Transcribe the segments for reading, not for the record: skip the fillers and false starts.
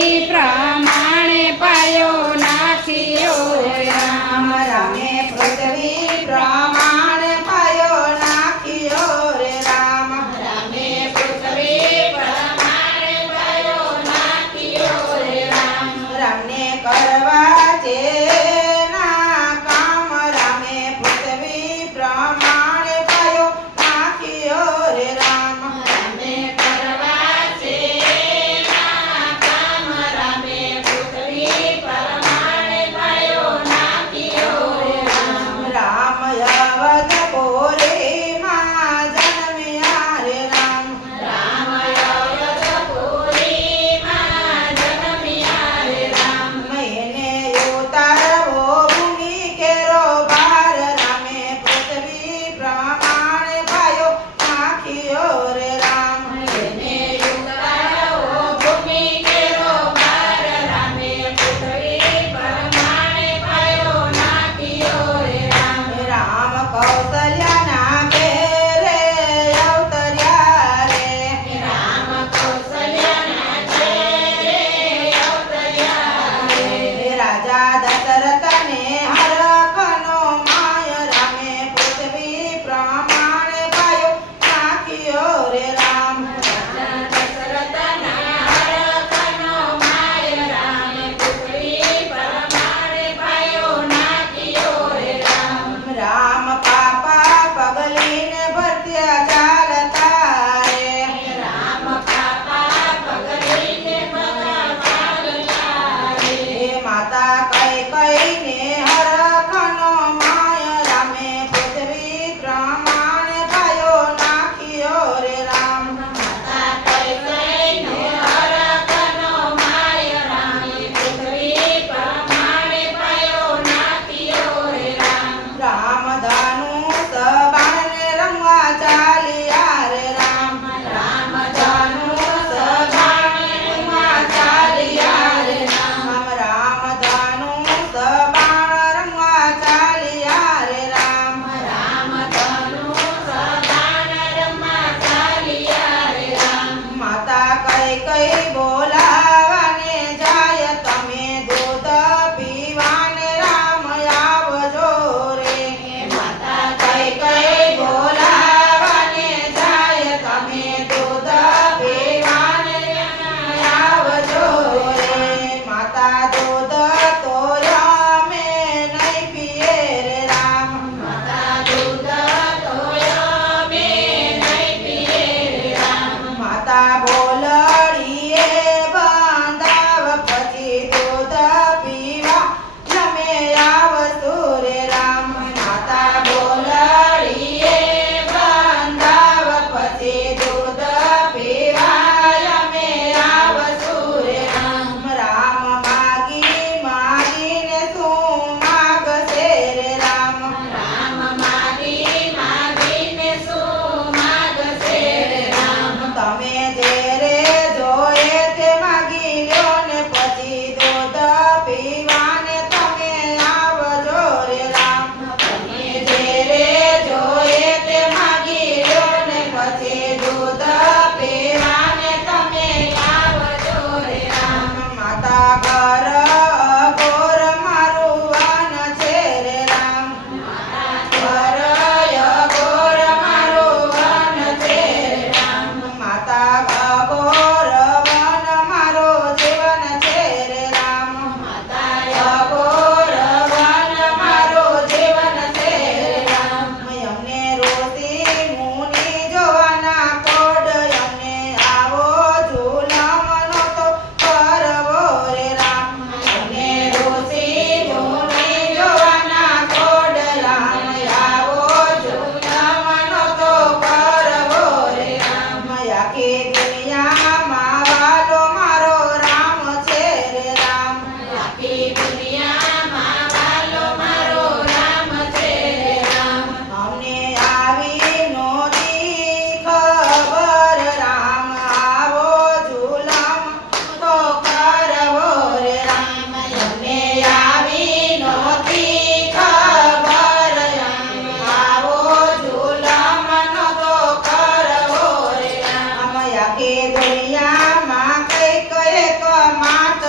પ્રમાણે પાયો નાખ્યો રામ રામે પૃથ્વી પ્રમાણે પાયો નાખ્યો રે રામ રામે પૃથ્વી પ્રમાણે પાયો નાખ્યો રે રામ રામને કરવા જેના કામ રામે પૃથ્વી પ્રમાણે પાયો નાખ્યો રે રામ રામે કરવા છે ના કામ રામે પૃથ્વી પ્રમાણે પાયો નાખ્યો રે રામ રામ અવધપુરીમાં જન્મ્યા રે રામ રામ અવધપુરીમાં જન્મ્યા રે રામ એને ઉતારવો ભૂમિ કેરો ભાર રામે પૃથ્વી પ્રમાણે પાયો નાખ્યો રે રામ એને ઉતારો ભૂમિ કેરો ભાર રામે પૃથ્વી પ્રમાણે પાયો નાખ્યો રે રામ રામ કૌશલ્યાના ઘેરે અવતર્યા રે રામ કૌશલ્યાના ઘેરે અવતર્યા રે રાજા દશરથને હરખનો માય રામે પૃથ્વી પ્રમાણે પાયો નાખ્યો રે રામ રાજા દશરથના હરખનો માય રામે પૃથ્વી પ્રમાણે પાયો નાખ્યો રે રામ રામ પાપા પગલીને ભર્યા ચાલતા રે રામ પાપા પગલીને ભગા ચાલતા રે માતા કઈ કઈને હરખનો માય રામે પૃથ્વી પ્રમાણે પાયો નાખ્યો રે રામ માતા કઈ કઈને હરખનો માય રામે પૃથ્વી પ્રમાણે પાયો નાખ્યો રે રામ રામ ધનુષ બાણને રમવા ચાલ્યા રે રામ રામ ધનુષ બાણે રમવા ચાલ્યા રે રામ રામ ધનુષ બાણ રમવા ચાલ્યા રે રામ રામ ધનુષ બાણ રમવા ચાલ્યા રે રામ માતા કઈ કઈ બોલાવાને જાય તમે દૂધ પીવાને રામ આવજો રે માતા કઈ કઈ બોલાવાને જાય તમે દૂધ પીવાને આવજો રે માતા દૂધ તો અમે નહીં પીએ રે રામ માતા દૂધ તોય મે નહીં પીએ રે રામ માતા બોલડીએ બાંધાવ પછી દૂધ પીવા અમે આવશું રે રામ માતા બોલડીએ બાંધાવ પછી દૂધ પીવા અમે આવશું રે રામ રામ માગીને શું માગશે રે રામ રામ માગીને શું માગશે રે રામ તમે જે રે જોયે તે માગી લ્યો ને પછી દૂધ પીવાને તમે આવજો રે રામ તમે જે રે જોયે તે માગી લ્યો ને પછી દૂધ પીવાને તમે આવજો રે રામ માતા ઘર ઘોર મારું વન છે રે રામ ઘર ઘોર મારું વન છે રે રામ માતા ઘોર વન મારો જીવન છે રે રામ માતા ઘોર વન મારો જીવન છે રે રામ અમને ઋષિ મુનિ જોવાના કોડ અમને આવો ઝૂલમનો તો કરવો રે રામ અમને ઋષિ મુનિ જોવાના કોડ રામ આવો ઝૂલમનો તો કરવો રે રામ આખી દુનિયામાં વાલો મારો રામ છે રે રામ આખી દુનિયામાં વાલો મારો રામ છે રે રામ અમને આવી નોતી ખબર રામ આવો ઝૂલમ તો કરવો રે રામ અમને આવી નોતી ખબર રામ આવો ઝૂલમ નો તો કરવો રે રામ આખી દુનિયામાં કઈક એક માટ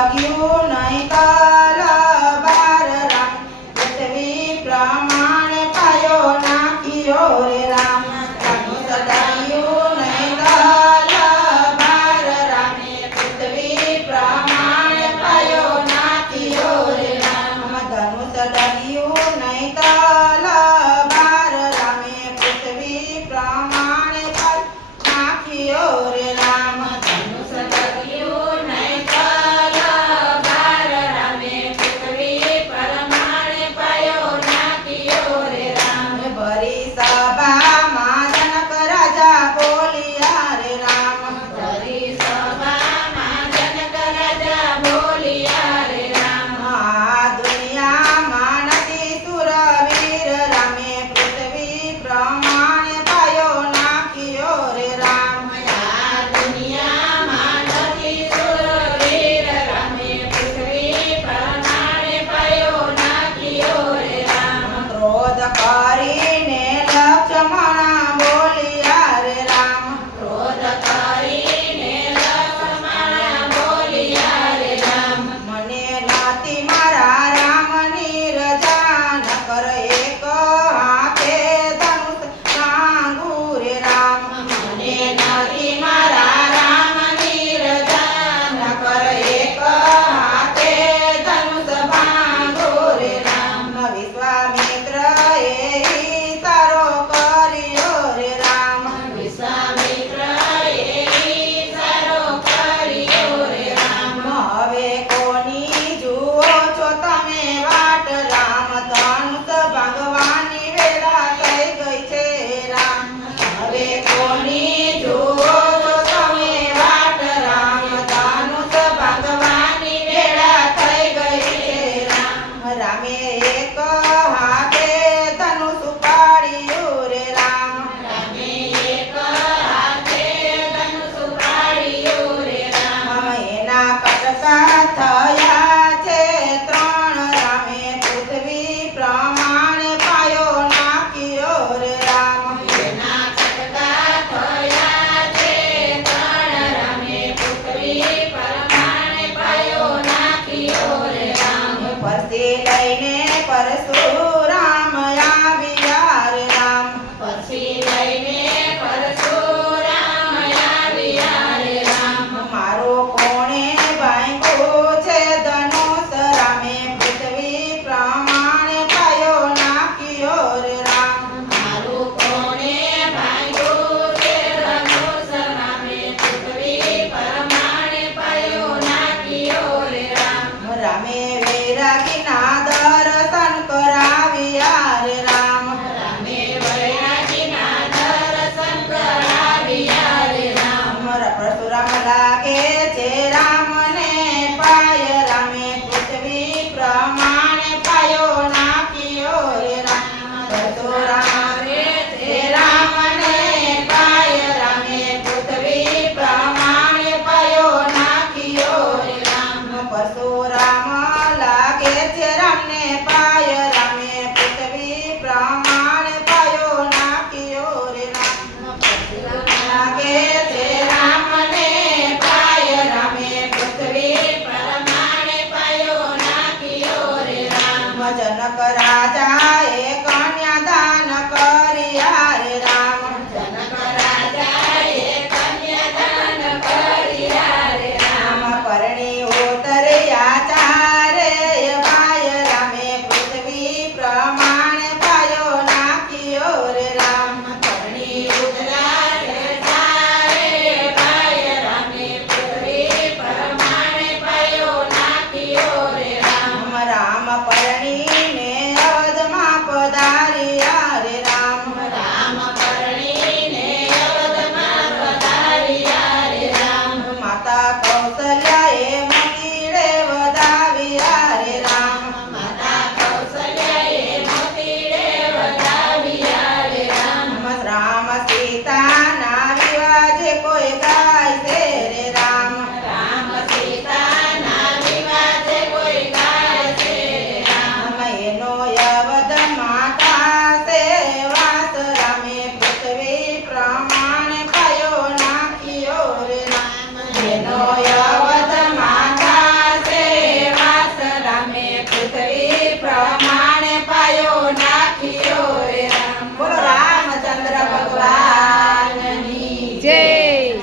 લાગ્યું